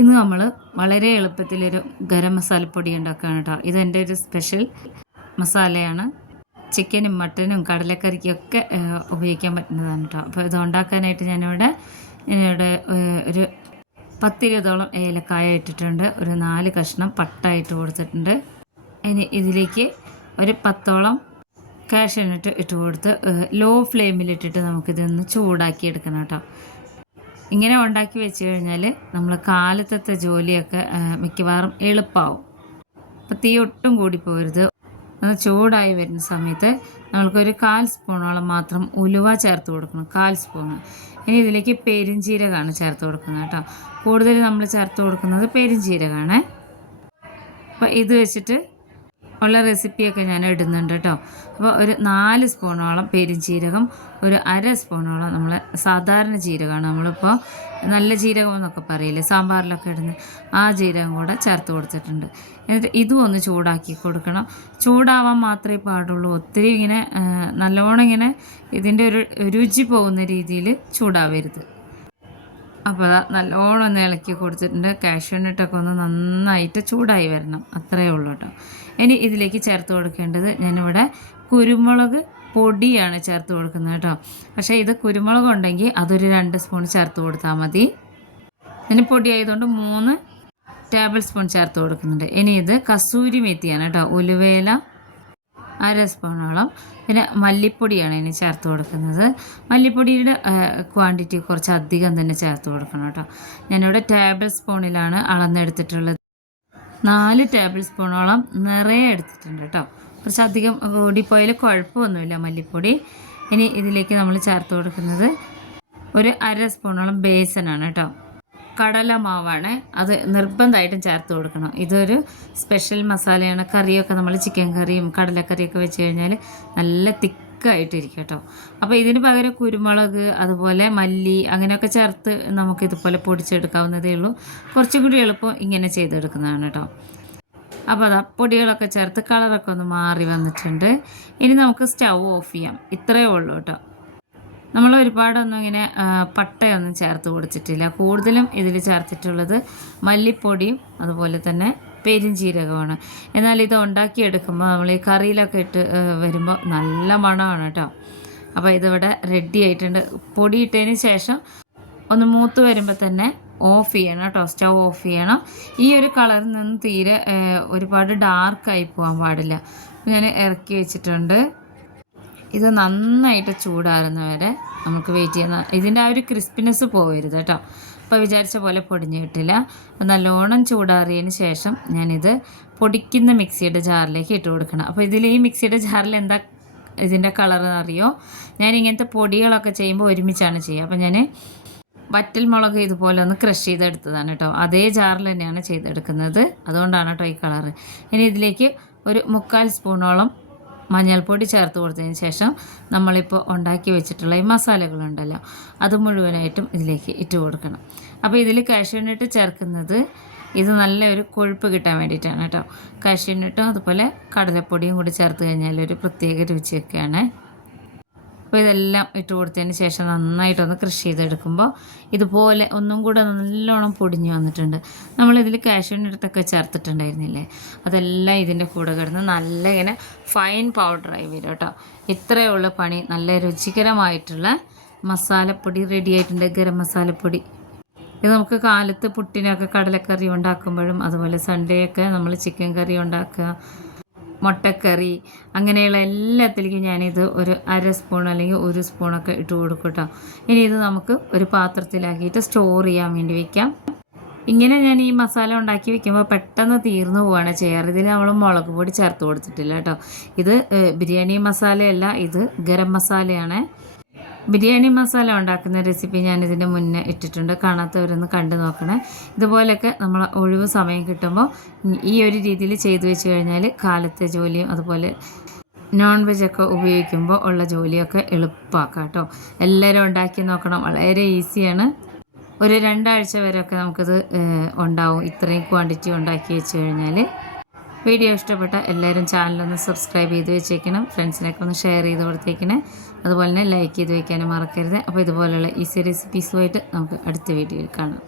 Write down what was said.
ഇന്ന് നമ്മൾ വളരെ എളുപ്പത്തിലൊരു ഗരം മസാലപ്പൊടി ഉണ്ടാക്കുകയാണ് കേട്ടോ. ഇതെന്റെ ഒരു സ്പെഷ്യൽ മസാലയാണ്. ചിക്കനും മട്ടനും കടലക്കറിക്കൊക്കെ ഉപയോഗിക്കാൻ പറ്റുന്നതാണ് കേട്ടോ. അപ്പോൾ ഇത് ഉണ്ടാക്കാനായിട്ട് ഞാനിവിടെ ഇവിടെ ഒരു പത്തിരുപതോളം ഏലക്കായ ഇട്ടിട്ടുണ്ട്. ഒരു നാല് കഷ്ണം പട്ട ഇട്ട് കൊടുത്തിട്ടുണ്ട്. ഇനി ഇതിലേക്ക് ഒരു പത്തോളം കാഷ്യനിട്ട് ഇട്ട് കൊടുത്ത് ലോ ഫ്ലെയിമിലിട്ടിട്ട് നമുക്കിതൊന്ന് ചൂടാക്കി എടുക്കണം കേട്ടോ. ഇങ്ങനെ ഉണ്ടാക്കി വെച്ച് കഴിഞ്ഞാൽ നമ്മൾ കാലത്തത്തെ ജോലിയൊക്കെ മിക്കവാറും എളുപ്പമാവും അപ്പോൾ തീ ഒട്ടും കൂടി പോരുത്. അത് ചൂടായി വരുന്ന സമയത്ത് നമ്മൾക്കൊരു കാൽ സ്പൂണോളം മാത്രം ഉലുവ ചേർത്ത് കൊടുക്കണം. കാൽ സ്പൂണ്. ഇനി ഇതിലേക്ക് പെരിഞ്ചീരകമാണ് ചേർത്ത് കൊടുക്കുന്നത് കേട്ടോ. കൂടുതൽ നമ്മൾ ചേർത്ത് കൊടുക്കുന്നത് പെരിഞ്ചീരകമാണ് അപ്പോൾ ഇത് വെച്ചിട്ട് ഉള്ള റെസിപ്പിയൊക്കെ ഞാൻ ഇടുന്നുണ്ട് കേട്ടോ. അപ്പോൾ ഒരു നാല് സ്പൂണോളം പെരുംജീരകം ഒരു അര സ്പൂണോളം നമ്മൾ സാധാരണ ജീരകമാണ് നമ്മളിപ്പോൾ നല്ല ജീരകം എന്നൊക്കെ പറയില്ലേ സാമ്പാറിലൊക്കെ ഇടുന്ന ആ ജീരകം കൂടെ ചേർത്ത് കൊടുത്തിട്ടുണ്ട്. എന്നിട്ട് ഇതും ഒന്ന് ചൂടാക്കി കൊടുക്കണം. ചൂടാവാൻ മാത്രമേ പാടുള്ളൂ. ഒത്തിരി ഇങ്ങനെ നല്ലോണം ഇങ്ങനെ ഇതിന്റെ ഒരു രുചി പോകുന്ന രീതിയിൽ ചൂടാവരുത്. അപ്പോൾ നല്ലോണം ഒന്ന് ഇളക്കി കൊടുത്തിട്ടുണ്ട്. കാഷ്യൂനട്ടൊക്കെ ഒന്ന് നന്നായിട്ട് ചൂടായി വരണം. അത്രയേ ഉള്ളൂ കേട്ടോ. ഇനി ഇതിലേക്ക് ചേർത്ത് കൊടുക്കേണ്ടത് ഞാനിവിടെ കുരുമുളക് പൊടിയാണ് ചേർത്ത് കൊടുക്കുന്നത് കേട്ടോ. പക്ഷേ ഇത് കുരുമുളക് ഉണ്ടെങ്കിൽ അതൊരു രണ്ട് സ്പൂൺ ചേർത്ത് കൊടുത്താൽ മതി. ഇനി പൊടിയായതുകൊണ്ട് മൂന്ന് ടേബിൾ സ്പൂൺ ചേർത്ത് കൊടുക്കുന്നുണ്ട്. ഇനി ഇത് കസൂരി മെത്തിയാണ് കേട്ടോ. ഉലുവേല അര സ്പൂണോളം. പിന്നെ മല്ലിപ്പൊടിയാണ് ഇനി ചേർത്ത് കൊടുക്കുന്നത്. മല്ലിപ്പൊടിയുടെ ക്വാണ്ടിറ്റി കുറച്ച് അധികം തന്നെ ചേർത്ത് കൊടുക്കണം കേട്ടോ. ഞാനിവിടെ ടേബിൾ സ്പൂണിലാണ് അളന്നെടുത്തിട്ടുള്ളത്. നാല് ടേബിൾ സ്പൂണോളം നിറയെ എടുത്തിട്ടുണ്ട് കേട്ടോ. കുറച്ച് അധികം കൂടിപ്പോയാൽ കുഴപ്പമൊന്നുമില്ല മല്ലിപ്പൊടി. ഇനി ഇതിലേക്ക് നമ്മൾ ചേർത്ത് കൊടുക്കുന്നത് ഒരു അര സ്പൂണോളം ബേസനാണ് കേട്ടോ. കടലമാവാണ്. അത് നിർബന്ധമായിട്ടും ചേർത്ത് കൊടുക്കണം. ഇതൊരു സ്പെഷ്യൽ മസാലയാണ് കറിയൊക്കെ നമ്മൾ ചിക്കൻ കറിയും കടലക്കറിയൊക്കെ വെച്ച് കഴിഞ്ഞാൽ നല്ല തിക്കായിട്ടിരിക്കും കേട്ടോ അപ്പോൾ ഇതിന് പകരം കുരുമുളക് അതുപോലെ മല്ലി അങ്ങനെയൊക്കെ ചേർത്ത് നമുക്ക് ഇതുപോലെ പൊടിച്ചെടുക്കാവുന്നതേ ഉള്ളൂ. കുറച്ചും കൂടി എളുപ്പം ഇങ്ങനെ ചെയ്തെടുക്കുന്നതാണ് കേട്ടോ അപ്പോൾ അതാ പൊടികളൊക്കെ ചേർത്ത് കളറൊക്കെ ഒന്ന് മാറി വന്നിട്ടുണ്ട്. ഇനി നമുക്ക് സ്റ്റൗ ഓഫ് ചെയ്യാം. ഇത്രയേ ഉള്ളൂ കേട്ടോ നമ്മൾ ഒരുപാടൊന്നും ഇങ്ങനെ പട്ടയൊന്നും ചേർത്ത് കൊടുത്തിട്ടില്ല കൂടുതലും ഇതിൽ ചേർത്തിട്ടുള്ളത് മല്ലിപ്പൊടിയും അതുപോലെ തന്നെ പെരിഞ്ചീരകമാണ്. എന്നാൽ ഇത് ഉണ്ടാക്കിയെടുക്കുമ്പോൾ നമ്മൾ ഈ കറിയിലൊക്കെ ഇട്ട് വരുമ്പോൾ നല്ല മണമാണ് കേട്ടോ അപ്പോൾ ഇതിവിടെ റെഡി ആയിട്ടുണ്ട്. പൊടി ഇട്ടതിന് ശേഷം ഒന്ന് മൂത്ത് വരുമ്പോൾ തന്നെ ഓഫ് ചെയ്യണം കേട്ടോ സ്റ്റൗ ഓഫ് ചെയ്യണം. ഈ ഒരു കളറിൽ നിന്ന് തീരെ ഒരുപാട് ഡാർക്കായി പോകാൻ പാടില്ല. ഞാൻ ഇറക്കി വെച്ചിട്ടുണ്ട്. ഇത് നന്നായിട്ട് ചൂടാറുന്നവരെ നമുക്ക് വെയിറ്റ് ചെയ്യുന്ന ഇതിന്റെ ആ ഒരു ക്രിസ്പിനെസ് പോകരുത് കേട്ടോ അപ്പോൾ വിചാരിച്ച പോലെ പൊടിഞ്ഞ് കിട്ടില്ല. നല്ലോണം ചൂടാറിയതിന് ശേഷം ഞാനിത് പൊടിക്കുന്ന മിക്സിയുടെ ജാറിലേക്ക് ഇട്ട് കൊടുക്കണം. അപ്പോൾ ഇതിൽ ഈ മിക്സിയുടെ ജാറിൽ എന്താ ഇതിന്റെ കളർ അറിയോ? ഞാൻ ഇങ്ങനത്തെ പൊടികളൊക്കെ ചെയ്യുമ്പോൾ ഒരുമിച്ചാണ് ചെയ്യുക. അപ്പോൾ ഞാൻ വറ്റൽ മുളക് ഇതുപോലെ ഒന്ന് ക്രഷ് ചെയ്തെടുത്തതാണ് കേട്ടോ അതേ ജാറിൽ തന്നെയാണ് ചെയ്തെടുക്കുന്നത്. അതുകൊണ്ടാണ് കേട്ടോ ഈ കളറ് ഇനി ഇതിലേക്ക് ഒരു മുക്കാൽ സ്പൂണോളം മഞ്ഞൾപ്പൊടി ചേർത്ത് കൊടുത്തതിന് ശേഷം നമ്മളിപ്പോൾ ഉണ്ടാക്കി വെച്ചിട്ടുള്ള ഈ മസാലകളുണ്ടല്ലോ അത് മുഴുവനായിട്ടും ഇതിലേക്ക് ഇട്ട് കൊടുക്കണം. അപ്പോൾ ഇതിൽ കാഷ്യൂണിട്ട് ചേർക്കുന്നത് ഇത് നല്ലൊരു കൊഴുപ്പ് കിട്ടാൻ വേണ്ടിയിട്ടാണ് കേട്ടോ. കാഷ്യൂണിട്ടും അതുപോലെ കടലപ്പൊടിയും കൂടി ചേർത്ത് കഴിഞ്ഞാൽ ഒരു പ്രത്യേക രുചിയൊക്കെയാണ്. അപ്പോൾ ഇതെല്ലാം ഇട്ട് കൊടുത്തതിന് ശേഷം നന്നായിട്ടൊന്ന് കൃഷി ചെയ്തെടുക്കുമ്പോൾ ഇതുപോലെ ഒന്നും കൂടെ നല്ലോണം പൊടിഞ്ഞു വന്നിട്ടുണ്ട്. നമ്മളിതിൽ കാഷ്യൂനട്ടൊക്കെ ചേർത്തിട്ടുണ്ടായിരുന്നില്ലേ? അതെല്ലാം ഇതിന്റെ കൂടെ കിടന്ന് നല്ല ഇങ്ങനെ ഫൈൻ പൗഡറായി വരും കേട്ടോ. ഇത്രയേ ഉള്ളൂ പണി. നല്ല രുചികരമായിട്ടുള്ള മസാലപ്പൊടി റെഡി ആയിട്ടുണ്ട്. ഗരം മസാലപ്പൊടി. ഇത് നമുക്ക് കാലത്ത് പുട്ടിനൊക്കെ കടലക്കറി ഉണ്ടാക്കുമ്പോഴും അതുപോലെ സൺഡേ ഒക്കെ നമ്മൾ ചിക്കൻ കറി ഉണ്ടാക്കുക. മുട്ടക്കറി അങ്ങനെയുള്ള എല്ലാത്തിലേക്കും ഞാനിത് ഒരു അര സ്പൂൺ അല്ലെങ്കിൽ ഒരു സ്പൂണൊക്കെ ഇട്ട് കൊടുക്കും കേട്ടോ ഇനി ഇത് നമുക്ക് ഒരു പാത്രത്തിലാക്കിയിട്ട് സ്റ്റോർ ചെയ്യാൻ വേണ്ടി വെക്കാം. ഇങ്ങനെ ഞാൻ ഈ മസാല ഉണ്ടാക്കി വെക്കുമ്പോൾ പെട്ടെന്ന് തീർന്നു പോവാണ് ചെയ്യാറ്. ഇതിൽ നമ്മൾ മുളക് പൊടി ചേർത്ത് കൊടുത്തിട്ടില്ല കേട്ടോ ഇത് ബിരിയാണി മസാലയല്ല ഇത് ഗരം മസാലയാണ്. ബിരിയാണി മസാല ഉണ്ടാക്കുന്ന റെസിപ്പി ഞാൻ ഇതിന്റെ മുന്നേ ഇട്ടിട്ടുണ്ട്. കാണാത്തവരൊന്ന് കണ്ടു നോക്കണേ. ഇതുപോലെയൊക്കെ നമ്മൾ ഒഴിവ് സമയം കിട്ടുമ്പോൾ ഈ ഒരു രീതിയിൽ ചെയ്തു വെച്ച് കഴിഞ്ഞാൽ കാലത്തെ ജോലിയും അതുപോലെ നോൺ വെജ് ഒക്കെ ഉപയോഗിക്കുമ്പോൾ ഉള്ള ജോലിയൊക്കെ എളുപ്പമാക്കാം കേട്ടോ എല്ലാവരും ഉണ്ടാക്കി നോക്കണം. വളരെ ഈസിയാണ്. ഒരു രണ്ടാഴ്ച വരെയൊക്കെ നമുക്കിത് ഉണ്ടാവും. ഇത്രയും ക്വാണ്ടിറ്റി ഉണ്ടാക്കി വെച്ച് കഴിഞ്ഞാൽ വീഡിയോ ഇഷ്ടപ്പെട്ട എല്ലാവരും ചാനലൊന്ന് സബ്സ്ക്രൈബ് ചെയ്ത് വെച്ചേക്കണം. ഫ്രണ്ട്സിനൊക്കെ ഒന്ന് ഷെയർ ചെയ്ത് കൊടുത്തേക്കണേ. അതുപോലെ തന്നെ ലൈക്ക് ചെയ്ത് വയ്ക്കാനും മറക്കരുത്. അപ്പോൾ ഇതുപോലെയുള്ള ഈസി റെസിപ്പീസുമായിട്ട് നമുക്ക് അടുത്ത വീഡിയോയിൽ കാണാം.